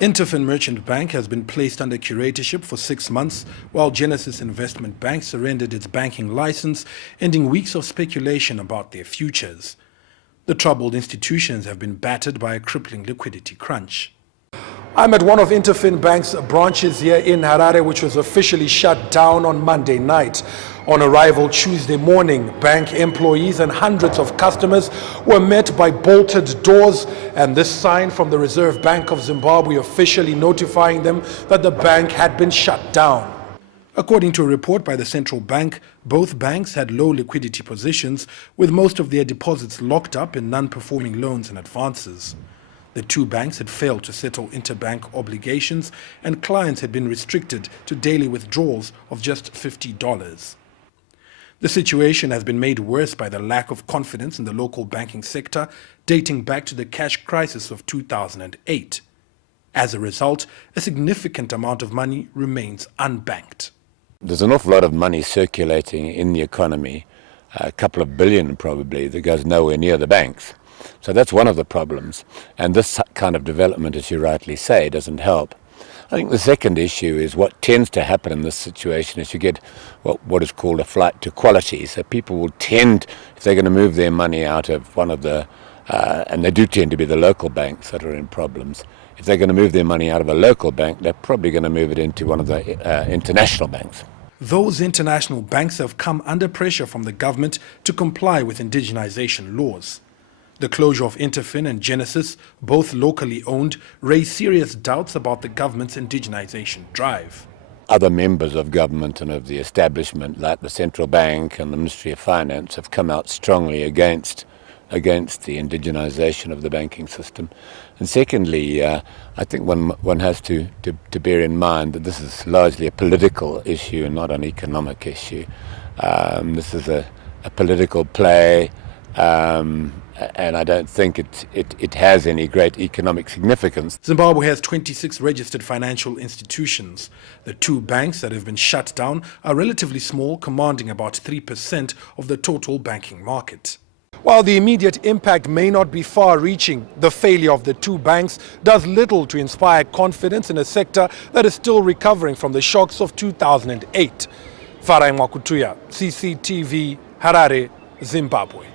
Interfin Merchant Bank has been placed under curatorship for 6 months, while Genesis Investment Bank surrendered its banking license, ending weeks of speculation about their futures. The troubled institutions have been battered by a crippling liquidity crunch. I'm at one of Interfin Bank's branches here in Harare, which was officially shut down on Monday night. On arrival Tuesday morning, bank employees and hundreds of customers were met by bolted doors and this sign from the Reserve Bank of Zimbabwe officially notifying them that the bank had been shut down. According to a report by the central bank, both banks had low liquidity positions, with most of their deposits locked up in non-performing loans and advances. The two banks had failed to settle interbank obligations, and clients had been restricted to daily withdrawals of just $50. The situation has been made worse by the lack of confidence in the local banking sector, dating back to the cash crisis of 2008. As a result, a significant amount of money remains unbanked. There's an awful lot of money circulating in the economy, a couple of billion probably, that goes nowhere near the banks. So that's one of the problems. And this kind of development, as you rightly say, doesn't help. I think the second issue is what tends to happen in this situation is you get what is called a flight to quality. So people will tend, if they're going to move their money out of one of the, and they do tend to be the local banks that are in problems, if they're going to move their money out of a local bank, they're probably going to move it into one of the international banks. Those international banks have come under pressure from the government to comply with indigenization laws. The closure of Interfin and Genesis, both locally owned, raised serious doubts about the government's indigenization drive. Other members of government and of the establishment, like the central bank and the Ministry of Finance, have come out strongly against the indigenization of the banking system. And secondly, I think one has to bear in mind that this is largely a political issue and not an economic issue. This is a political play. And I don't think it has any great economic significance. Zimbabwe has 26 registered financial institutions. The two banks that have been shut down are relatively small, commanding about 3% of the total banking market. While the immediate impact may not be far-reaching, the failure of the two banks does little to inspire confidence in a sector that is still recovering from the shocks of 2008. Farai Mwakutuya, CCTV, Harare, Zimbabwe.